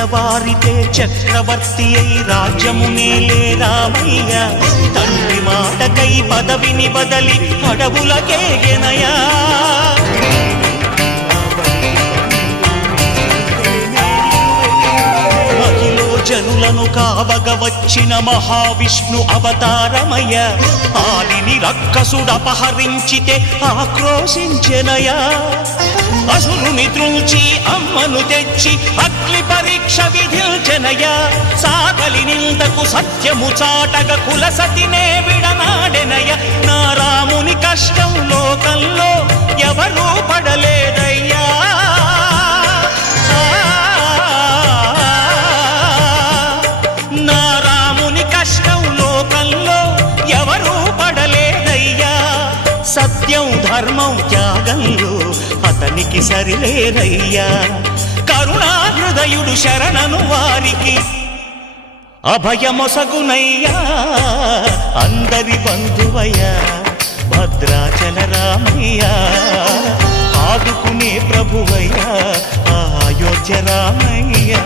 తెల్లవారితే చక్రవర్తి అయి రాజ్యమునేలే రామయ్య తండ్రి మాటకై పదవిని బదలి అడవులకేగెనయా జనులను కావగ వచ్చిన మహావిష్ణు అవతారమయ ఆలిని రక్కసుడపహరించితే ఆక్రోశించెనయా అసురుని త్రుంచి అమ్మను తెచ్చి అగ్ని పరీక్ష విధించెనయా సాగలి నిందకు సత్యము చాటగ కులసతినే విడనాడెనయ నా రాముని కష్టం లోకంలో ఎవరూ పడలేదయ్యా సత్యం ధర్మం త్యాగంలో అతనికి సరిలేరయ్యా కరుణా హృదయుడు శరణను వారికి అభయమొసగునయ్యా అందరి బంధువయ్యా భద్రాచల రామయ్యా ఆదుకునే ప్రభువయ్యా అయోధ్య రామయ్యా